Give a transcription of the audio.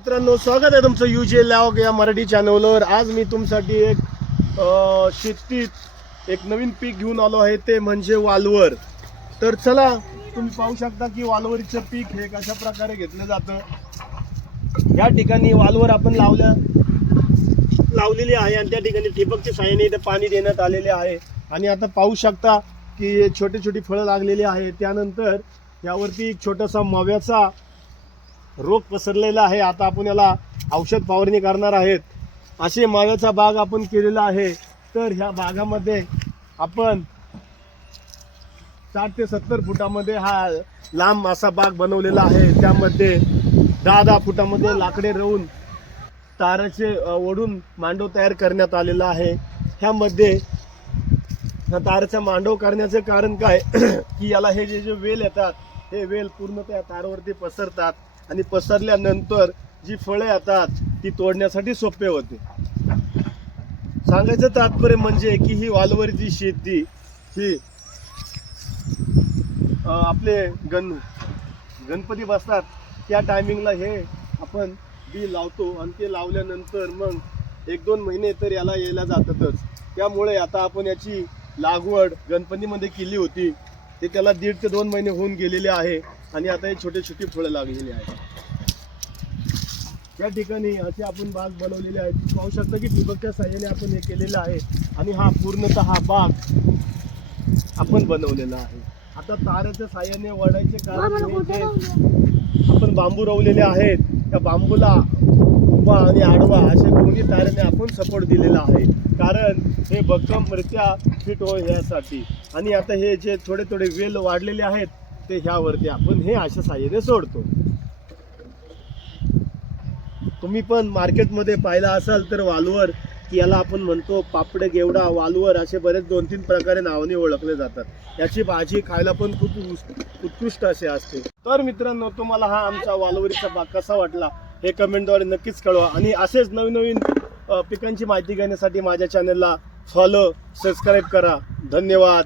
मित्रांनो, स्वागत आहे तुमचं UJ Vlog या मराठी चॅनलवर। आज मी तुमच्यासाठी एक शेतीत एक नवीन पीक घेऊन आलो आहे, ते म्हणजे वालवर। तर चला, तुम्ही पाहू शकता की वालवरीचं पीक हे कशा प्रकारे घेतलं जातं। या ठिकाणी वालवर आपण लावलेली आहे आणि त्या ठिकाणी ठिबकच्या साहाय्याने इथे पाणी देण्यात आलेले आहे। आणि आता पाहू शकता की छोटी छोटी फळं लागलेली आहेत। त्यानंतर यावरती एक छोटासा माव्याचा रोग पसरलेला आहे। आता आपण याला औषध फवारणी करणार आहेत। असे माव्याचा बाग आपण केलेला आहे। तर ह्या बागामध्ये आपण 60 ते 70 फुटामध्ये हा लांब असा बाग बनवलेला आहे। त्यामध्ये 10-10 फुटामध्ये लाकडे रोवून ताराचे ओढून मांडव तयार करण्यात आलेला आहे। ह्यामध्ये ताराचा मांडव करण्याचे कारण काय की याला हे जे वेल येतात, हे वेल पूर्ण त्या तारावरती पसरतात आणि पसरल्यानंतर जी फळे येतात ती तोडण्यासाठी सोपे होते। सांगायचं तात्पर्य म्हणजे की ही वालवरीची शेती ही आपले गणपती बसतात त्या टायमिंगला हे आपण बी लावतो आणि ते लावल्यानंतर मग 1-2 महिने तर याला यायला जातातच। त्यामुळे आता आपण याची लागवड गणपतीमध्ये केली होती, ते त्याला 1.5 ते 2 महिने होऊन गेलेले आहे आणि आता हे छोटे छोटे फळं लागलेली आहेत। या ठिकाणी असे आपण बाग बनवलेले आहेत। पाहू शकता की ठिबकच्या साहाय्याने आपण हे केलेलं आहे आणि हा पूर्णतः हा बाग आपण बनवलेला आहे। आता ताराच्या साहाय्याने वडायचे कारण हे आपण बांबू रोवलेले आहेत, त्या बांबूला उभा आणि आडवा अशा दोन्ही तारेने आपण सपोर्ट दिलेला आहे, कारण हे भक्कमरित्या फिट हो यासाठी। आणि आता हे जे थोडे थोडे वेल वाढलेले आहेत ते ह्यावरती आपण हे अशा साहाय्याने सोडतो। तुम्ही पण मार्केटमध्ये पाहिला असाल तर वालवर, की याला आपण म्हणतो पापड गेवडा वालवर, असे बरेच 2-3 प्रकारे नावाने ओळखले जातात। याची भाजी खायला पण खूप उत्कृष्ट असे असते। तर मित्रांनो, तुम्हाला हा आमचा वालवरीचा बाग कसा वाटला हे कमेंटद्वारे नक्कीच कळवा आणि असेच नवीन नवीन पिकांची माहिती घेण्यासाठी माझ्या चॅनलला फॉलो सबस्क्राईब करा। धन्यवाद।